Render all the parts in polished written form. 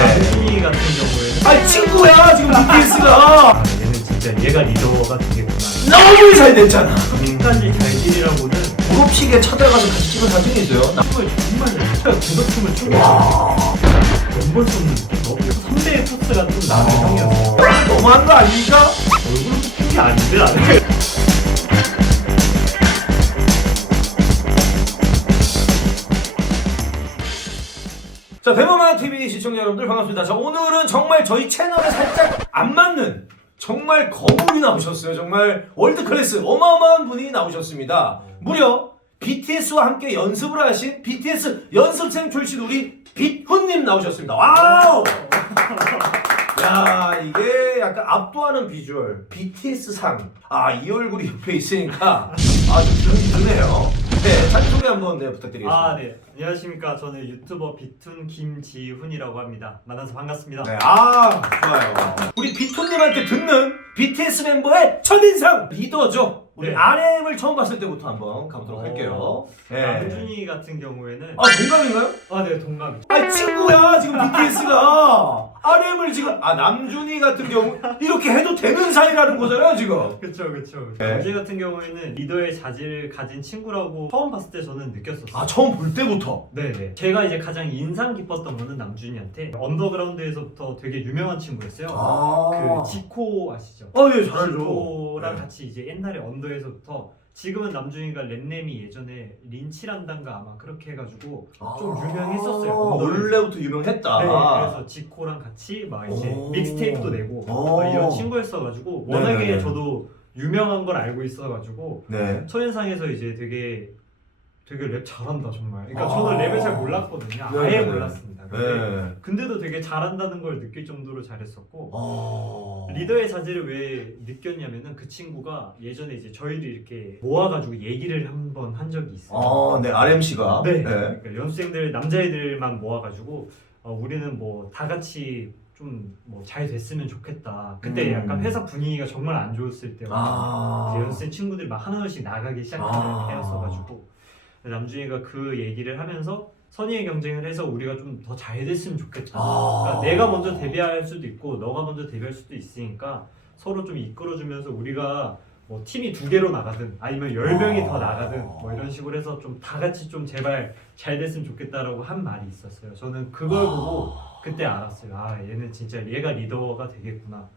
남준이 같은 경우에는 아니 친구야 지금 BTS가 얘는 진짜 얘가 리더가 되겠구나. 너무 잘 됐잖아. 끝까지 잘 딜이라고는 졸업식에 찾아가서 같이 찍은 사진이 있어요. 춤을 정말 잘 구석춤을 추고 연벌 쏘는 선배의 포스가 좀 나는 형이었어. 너무한 거 아닙니까? 얼굴은 푼게 아닌데 나는. 자, 대범한 TV 시청자 여러분들 반갑습니다. 자, 오늘은 정말 저희 채널에 살짝 안 맞는 정말 거물이 나오셨어요. 정말 월드 클래스 어마어마한 분이 나오셨습니다. 무려 BTS와 함께 연습을 하신 BTS 연습생 출신 우리 빛훈님 나오셨습니다. 와우! 야, 이게 약간 압도하는 비주얼 BTS 상. 아, 이 얼굴이 옆에 있으니까 아주 기분이 드네요. 네, 자기소개 한번 부탁드리겠습니다. 네. 안녕하십니까. 저는 유튜버 비툰 김지훈이라고 합니다. 만나서 반갑습니다. 네, 좋아요. 우리 비톤님한테 듣는 BTS 멤버의 첫인상 리더죠. 우리 네. RM을 처음 봤을 때부터 한번 가보도록 할게요. 네. 남준이 같은 경우에는 동갑인가요? 네, 동갑. 아니 친구야 지금 BTS가 RM을 지금 남준이 같은 경우 이렇게 해도 되는 사이라는 거잖아요 지금. 그쵸. 네. 남준이 같은 경우에는 리더의 자질을 가진 친구라고 처음 봤을 때 저는 느꼈었어요. 처음 볼 때부터. 네네. 제가 이제 가장 인상 깊었던 거는 남준이한테 언더그라운드에서부터 되게 유명한 친구였어요. 그 지코 아시죠? 예, 잘 알죠. 지코랑 네. 같이 이제 옛날에 언더에서부터 지금은 남준이가 랩네임이 예전에 린치란단가 아마 그렇게 해가지고 좀 유명했었어요. 언더에서. 원래부터 유명했다. 네, 그래서 지코랑 같이 막 이제 믹스테이프도 내고 막 이런 친구였어가지고 워낙에 네네네. 저도 유명한 걸 알고 있어가지고 네. 첫인상에서 이제 되게 랩 잘한다 정말. 그러니까 저는 랩을 잘 몰랐거든요. 아예 네네네. 몰랐습니다. 네. 근데도 되게 잘한다는 걸 느낄 정도로 잘했었고 리더의 자질을 왜 느꼈냐면은 그 친구가 예전에 이제 저희를 이렇게 모아가지고 얘기를 한번 한 적이 있어요. 네, RMC가. 네. 그러니까 연습생들 남자애들만 모아가지고 우리는 뭐 다 같이 좀 뭐 잘 됐으면 좋겠다. 그때 약간 회사 분위기가 정말 안 좋았을 때였는데 이제 연습생 친구들이 막 하나씩 나가기 시작하는 때였어가지고 남준이가 그 얘기를 하면서 선의의 경쟁을 해서 우리가 좀 더 잘 됐으면 좋겠다. 그러니까 내가 먼저 데뷔할 수도 있고 너가 먼저 데뷔할 수도 있으니까 서로 좀 이끌어주면서 우리가 뭐 팀이 2개로 나가든 아니면 10명이 더 나가든 뭐 이런 식으로 해서 좀 다 같이 좀 제발 잘 됐으면 좋겠다라고 한 말이 있었어요. 저는 그걸 보고 그때 알았어요. 얘는 진짜 얘가 리더가 되겠구나.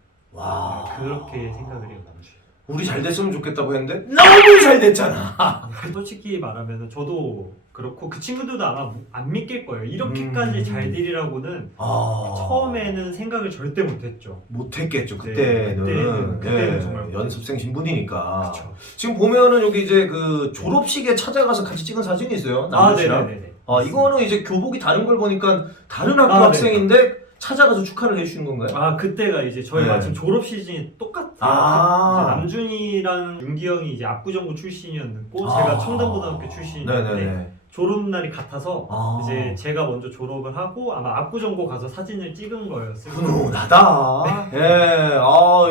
그렇게 생각을 해요, 남준. 우리 잘 됐으면 좋겠다고 했는데 너무 잘 됐잖아. 솔직히 말하면 저도 그렇고 그 친구들도 아마 안 믿길 거예요. 이렇게까지 잘 딜이라고는 처음에는 생각을 절대 못했죠. 못했겠죠. 그때는 그때는 정말 연습생 신분이니까. 그쵸. 지금 보면은 여기 이제 그 졸업식에 찾아가서 같이 찍은 사진이 있어요. 남준 씨랑. 네네네. 이거는 이제 교복이 다른 걸 보니까 다른 학교 네. 학생인데 찾아가서 축하를 해주시는 건가요? 그때가 이제 저희 마침 졸업 시즌이 똑같아요. 이제 남준이랑 윤기 형이 이제 압구정고 출신이었고 제가 청담고등학교 출신이었는데 네네네. 졸업 날이 같아서 이제 제가 먼저 졸업을 하고 아마 압구정고 가서 사진을 찍은 거였어요. 훈훈하다.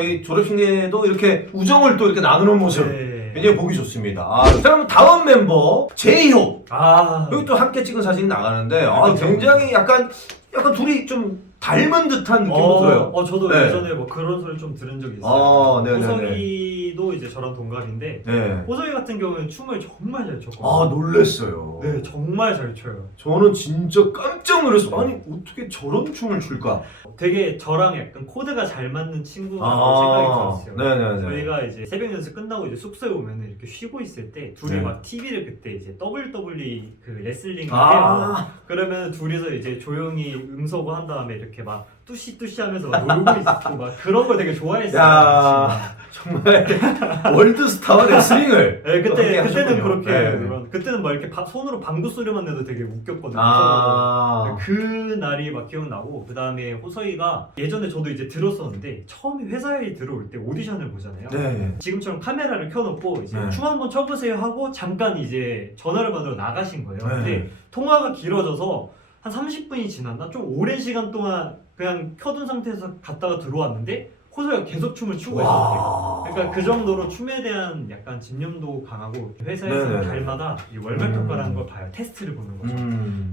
이 졸업식에도 이렇게 우정을 또 이렇게 나누는 모습. 굉장히 보기 좋습니다. 자, 그럼 다음 멤버 제이홉. 여기 또 함께 찍은 사진이 나가는데 굉장히 약간 둘이 좀 닮은 듯한 느낌도 들어요. 저도 네. 예전에 뭐 그런 소리 좀 들은 적이 있어요. 호석이도 이제 저랑 동갑인데 호석이 같은 경우는 춤을 정말 잘 췄거든요. 놀랬어요. 네, 정말 잘 춰요. 저는 진짜 깜짝 놀랐어요. 아니 어떻게 저런 춤을 출까? 되게 저랑 약간 코드가 잘 맞는 친구라고 생각이 들었어요. 네네네. 저희가 이제 새벽 연습 끝나고 이제 숙소에 오면 이렇게 쉬고 있을 때 둘이 막 TV를 그때 이제 WWE 그 레슬링을 해요. 그러면 둘이서 이제 조용히 음소거 한 다음에 이렇게 막 뚜시뚜시 하면서 막 놀고 있고 막 그런 걸 되게 좋아했어요. 정말 월드스타와 레슬링을. 네, 그때는 하셨군요. 그렇게 그때는 막 이렇게 손으로 방구 소리만 내도 되게 웃겼거든요. 그 날이 막 기억나고 그 다음에 호서이가 예전에 저도 이제 들었었는데 처음에 회사에 들어올 때 오디션을 보잖아요. 지금처럼 카메라를 켜놓고 이제 춤 한번 춰보세요 하고 잠깐 이제 전화를 받으러 나가신 거예요. 근데 통화가 길어져서 한 30분이 지났나? 좀 오랜 시간 동안 그냥 켜둔 상태에서 갔다가 들어왔는데 호서이가 계속 춤을 추고 있었대요. 그러니까 그 정도로 춤에 대한 약간 집념도 강하고 회사에서 달마다 이 월말평가라는 걸 봐요. 테스트를 보는 거죠.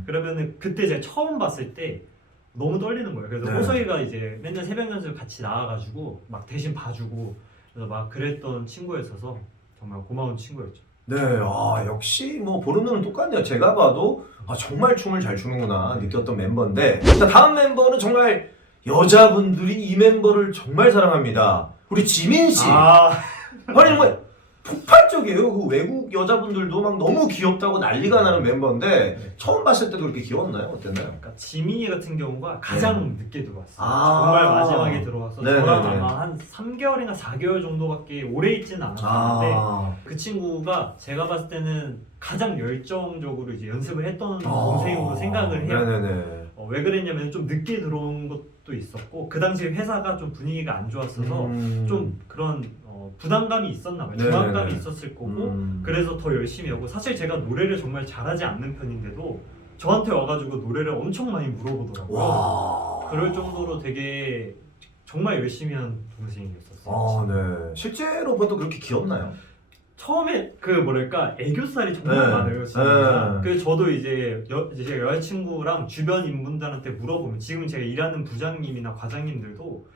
그러면은 그때 제가 처음 봤을 때 너무 떨리는 거예요. 그래서 네. 호석이가 이제 맨날 새벽 연습 같이 나와가지고 막 대신 봐주고 그래서 막 그랬던 친구였어서 정말 고마운 친구였죠. 네, 역시 뭐 보는 눈은 똑같네요. 제가 봐도 정말 춤을 잘 추는구나 느꼈던 멤버인데, 자, 다음 멤버는 정말 여자분들이 이 멤버를 정말 사랑합니다. 우리 지민 씨. 아니 정말 폭발적이에요. 그 외국 여자분들도 막 너무 귀엽다고 난리가 나는 멤버인데 처음 봤을 때도 그렇게 귀여웠나요? 어땠나요? 그러니까 지민이 같은 경우가 가장 늦게 들어왔어요. 아. 정말 마지막에 들어와서 네네네. 저랑 아마 한 3개월인가 4개월 정도밖에 오래 있지는 않았는데 그 친구가 제가 봤을 때는 가장 열정적으로 이제 연습을 했던 동생으로 생각을 해요. 네네네. 왜 그랬냐면 좀 늦게 들어온 것도 있었고 그 당시에 회사가 좀 분위기가 안 좋았어서 좀 그런 부담감이 있었나 봐요. 네네네. 중압감이 있었을 거고 그래서 더 열심히 하고, 사실 제가 노래를 정말 잘하지 않는 편인데도 저한테 와가지고 노래를 엄청 많이 물어보더라고요. 와. 그럴 정도로 되게 정말 열심히 한 동생이었었어요. 네. 실제로 봐도 그렇게 귀엽나요? 처음에 그 뭐랄까 애교살이 정말 네. 많아요 진짜. 네. 그래서 저도 이제 제 여자친구랑 주변 인분들한테 물어보면 지금 제가 일하는 부장님이나 과장님들도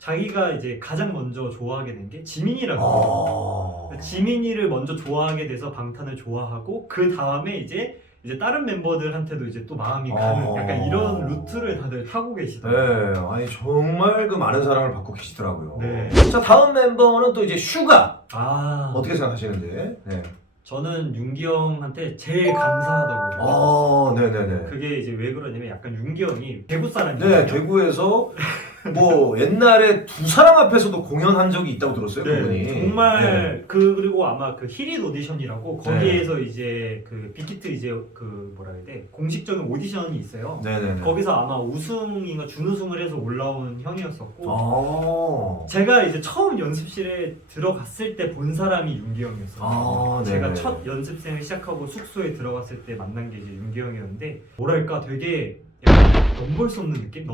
자기가 이제 가장 먼저 좋아하게 된 게 지민이라고 해요. 그러니까 지민이를 먼저 좋아하게 돼서 방탄을 좋아하고 그 다음에 이제 다른 멤버들한테도 이제 또 마음이 가는 약간 이런 루트를 다들 타고 계시더라고요. 네, 아니 정말 그 많은 사랑을 받고 계시더라고요. 네. 자, 다음 멤버는 또 이제 슈가. 아, 어떻게 생각하시는지? 네. 저는 윤기 형한테 제일 감사하다고 생각했어요. 네네네. 그게 이제 왜 그러냐면 약간 윤기 형이 대구 사람이거든요. 네, 대구에서 뭐 옛날에 두 사람 앞에서도 공연한 적이 있다고 들었어요, 그분이. 정말 그리고 아마 그 히릿 오디션이라고 거기에서 이제 그 빅히트 이제 그 뭐라 해야 돼, 공식적인 오디션이 있어요. 네네네. 거기서 아마 우승인가 준우승을 해서 올라온 형이었었고 아. 제가 이제 처음 연습실에 들어갔을 때 본 사람이 윤기 형이었어요. 제가 네네. 첫 연습생을 시작하고 숙소에 들어갔을 때 만난 게 이제 윤기 형이었는데 뭐랄까 되게 약간 넘볼 수 없는 느낌?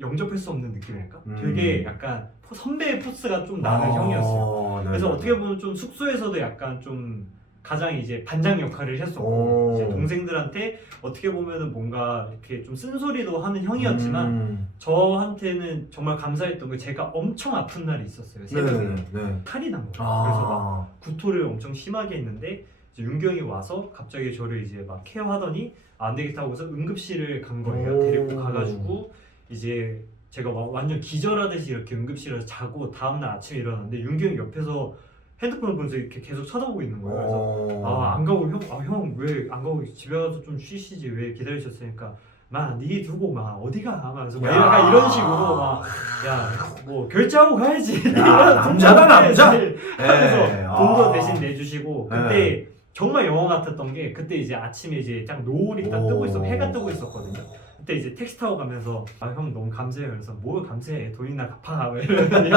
영접할 수 없는 느낌이랄까? 되게 약간 선배의 포스가 좀 나는 형이었어요. 그래서 어떻게 보면 좀 숙소에서도 약간 좀 가장 이제 반장 역할을 했었고 이제 동생들한테 어떻게 보면은 뭔가 이렇게 좀 쓴소리도 하는 형이었지만 저한테는 정말 감사했던 게 제가 엄청 아픈 날이 있었어요. 새벽에 탈이 난 거예요. 그래서 막 구토를 엄청 심하게 했는데 이제 윤기 형이 와서 갑자기 저를 이제 막 케어하더니 안 되겠다고 해서 응급실을 간 거예요. 데리고 가가지고 이제 제가 완전 기절하듯이 이렇게 응급실에서 자고 다음날 아침에 일어났는데 윤기 형이 옆에서 핸드폰을 보면서 이렇게 계속 쳐다보고 있는 거예요. 그래서 안 가고 형 왜 안 가고 집에 가서 좀 쉬시지 왜 기다리셨으니까 니 두고 어디가 하면서 약간 이런 식으로 뭐 결제하고 가야지. 남자다 남자. 하면서 돈도 대신 내주시고 그때 정말 영화 같았던 게 그때 이제 아침에 이제 딱 노을이 딱 뜨고 있어, 해가 뜨고 있었거든요. 그때 이제 택시 타고 가면서 형 너무 감사해요. 그래서 뭘 감사해, 돈이나 갚아 이러더니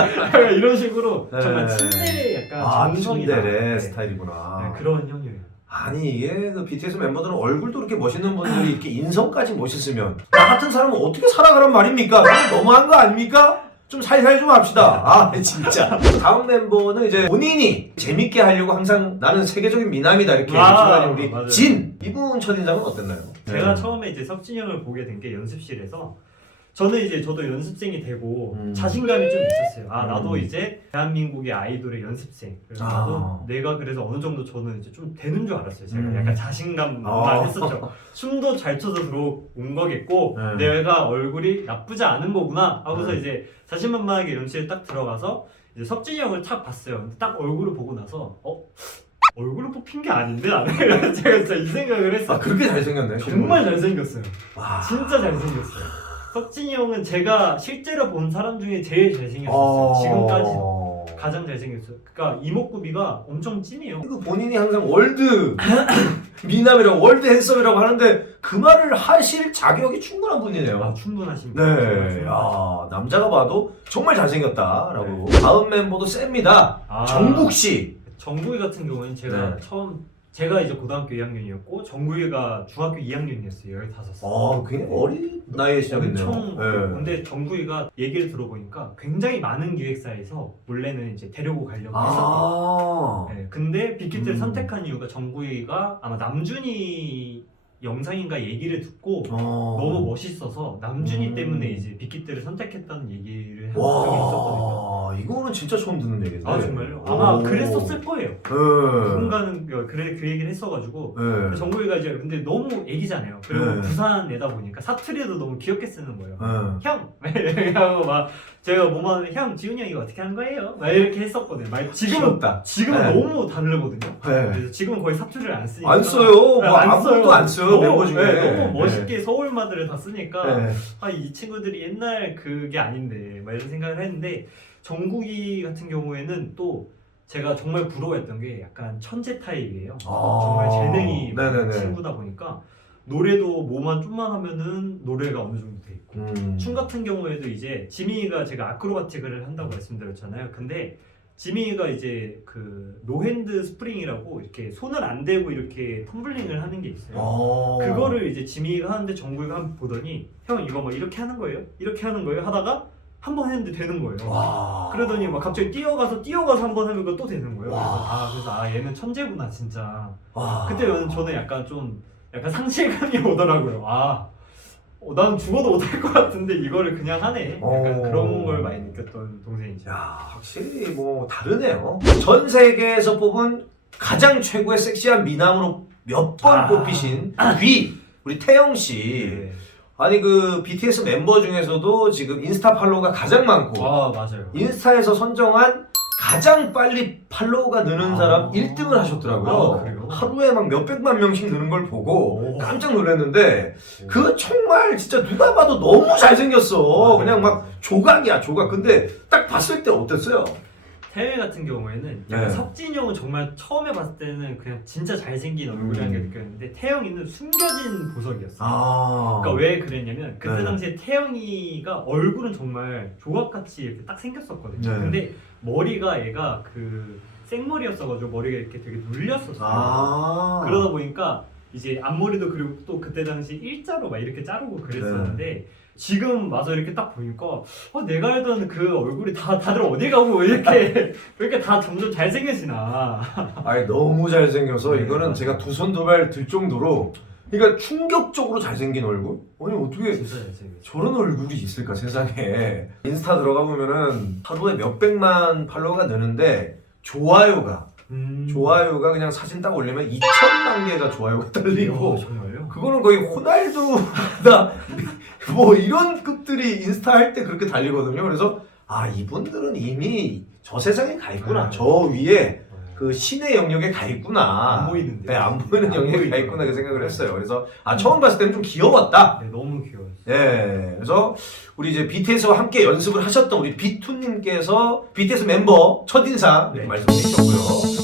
이런 식으로 정말 친데레 약간 정성이다. 친데레 스타일이구나. 그런 형이에요. 아니 이게 그 BTS 멤버들은 얼굴도 이렇게 멋있는 분들이 이렇게 인성까지 멋있으면 나 같은 사람은 어떻게 살아가란 말입니까? 너무한 거 아닙니까? 좀 살살 좀 합시다. 진짜. 다음 멤버는 이제 본인이 재밌게 하려고 항상 나는 세계적인 미남이다 이렇게 주장하는 우리 맞아요. 진. 이분 첫인상은 어땠나요? 제가 처음에 이제 석진이 형을 보게 된 게 연습실에서 저도 연습생이 되고 자신감이 좀 있었어요. 나도 이제 대한민국의 아이돌의 연습생. 그래서 나도 내가 그래서 어느 정도 저는 이제 좀 되는 줄 알았어요. 제가 약간 자신감만 했었죠. 춤도 잘 춰서 들어온 거겠고 내가 얼굴이 나쁘지 않은 거구나 하고서 이제 자신만만하게 연습실에 딱 들어가서 이제 석진이 형을 딱 봤어요. 근데 딱 얼굴을 보고 나서 얼굴을 뽑힌 게 아닌데 나는 제가 진짜 이 생각을 했어요. 그렇게 잘생겼네. 정말 잘생겼어요. 와. 진짜 잘생겼어요. 석진이 형은 제가 실제로 본 사람 중에 제일 잘생겼었어요. 지금까지 가장 잘생겼어요. 그러니까 이목구비가 엄청 찐이에요. 그 본인이 항상 월드 미남이라고 월드 핸섬이라고 하는데 그 말을 하실 자격이 충분한 분이네요. 충분하십니다. 네. 남자가 봐도 정말 잘생겼다라고. 다음 멤버도 셉니다. 정국 씨. 정국이 같은 경우는 제가 이제 고등학교 2학년이었고 정국이가 중학교 2학년이었어요. 15살. 굉장히 어린 나이에 시작했네요. 엄청. 근데 정국이가 얘기를 들어보니까 굉장히 많은 기획사에서 원래는 이제 데리고 가려고 했었대요. 근데 빅히트를 선택한 이유가 정국이가 아마 남준이 영상인가 얘기를 듣고 너무 멋있어서 남준이 때문에 이제 빅히트를 선택했다는 얘기를 한 적이 있었거든요. 와, 이거는 진짜 처음 듣는 얘기인데. 아 정말요? 아마 오. 그랬었을 거예요. 네. 누군가는 그래 그 얘기를 했어가지고 네. 정국이가 이제 근데 너무 애기잖아요. 그리고 네. 부산에다 보니까 사투리도 너무 귀엽게 쓰는 거예요. 네. 형! 이렇게 하고 막 제가 뭐만 하면 형 지훈이 형 이거 어떻게 하는 거예요? 막 이렇게 했었거든요. 지금은 네. 너무 다르거든요. 네. 그래서 지금은 거의 사투리를 안 쓰니까 안 써요. 뭐 안 써요. 아무것도 안 써요. 너무, 멤버 중에. 네, 너무 멋있게 서울말들을 다 쓰니까 네. 아, 이 친구들이 옛날 그게 아닌데 막 이런 생각을 했는데 정국이 같은 경우에는 또 제가 정말 부러워했던 게 약간 천재 타입이에요. 정말 재능이 많은 친구다 보니까 노래도 뭐만 좀만 하면은 노래가 어느 정도 돼 있고 춤 같은 경우에도 이제 지민이가 제가 아크로바틱을 한다고 말씀드렸잖아요. 근데 지민이가 이제 그 노핸드 스프링이라고 이렇게 손을 안 대고 이렇게 텀블링을 하는 게 있어요. 그거를 이제 지민이가 하는데 정국이가 한번 보더니 형 이거 막 이렇게 하는 거예요? 이렇게 하는 거예요? 하다가 한 번 했는데 되는 거예요. 와. 그러더니 막 갑자기 뛰어가서 한 번 하면 그거 또 되는 거예요. 그래서 얘는 천재구나 진짜. 와. 그때 저는 약간 상실감이 오더라고요. 난 죽어도 못할 것 같은데 이거를 그냥 하네. 약간 그런 걸 많이 느꼈던 동생이죠. 야, 확실히 뭐 다르네요. 전 세계에서 뽑은 가장 최고의 섹시한 미남으로 몇 번 뽑히신 우리 태영 씨. 네. 아니 그 BTS 멤버 중에서도 지금 인스타 팔로우가 가장 많고 맞아요. 인스타에서 선정한 가장 빨리 팔로우가 느는 사람 1등을 하셨더라고요. 그래요? 하루에 막 몇백만 명씩 느는 걸 보고 깜짝 놀랐는데 그 정말 진짜 누가 봐도 너무 잘생겼어. 그냥 막 조각이야 조각. 근데 딱 봤을 때 어땠어요? 태영이 같은 경우에는 네. 석진이 형은 정말 처음에 봤을 때는 그냥 진짜 잘생긴 얼굴이라는 게 느꼈는데 태영이는 숨겨진 보석이었어요. 그러니까 왜 그랬냐면 그때 네. 당시에 태영이가 얼굴은 정말 조각같이 이렇게 딱 생겼었거든요. 네. 근데 머리가 얘가 그 생머리였어가지고 머리가 이렇게 되게 눌렸었어요. 그러다 보니까 이제 앞머리도 그리고 또 그때 당시 일자로 막 이렇게 자르고 그랬었는데 지금 와서 이렇게 딱 보니까 내가 알던 그 얼굴이 다들 어디 가고 왜 이렇게 다 점점 잘생겨지나. 아니 너무 잘생겨서 네, 이거는 맞아요. 제가 두 손 두 발 들 정도로 그러니까 충격적으로 잘생긴 얼굴? 아니 어떻게 진짜 잘생겼어. 저런 얼굴이 있을까 세상에. 인스타 들어가 보면은 하루에 몇백만 팔로워가 느는데 좋아요가 그냥 사진 딱 올리면 2천만 개가 좋아요가 떨리고 정말요? 그거는 거의 호날두나 뭐 이런 급들이 인스타 할 때 그렇게 달리거든요. 그래서 이분들은 이미 저 세상에 가 있구나. 저 위에 그 신의 영역에 가 있구나. 안 보이는데. 네, 안 보이는 영역에 가 있구나 그 생각을 했어요. 그래서 처음 봤을 때는 좀 귀여웠다. 네, 너무 귀여웠어요. 예. 그래서 우리 이제 BTS와 함께 연습을 하셨던 우리 비투님께서 BTS 멤버 첫인상 네. 말씀해 주셨고요.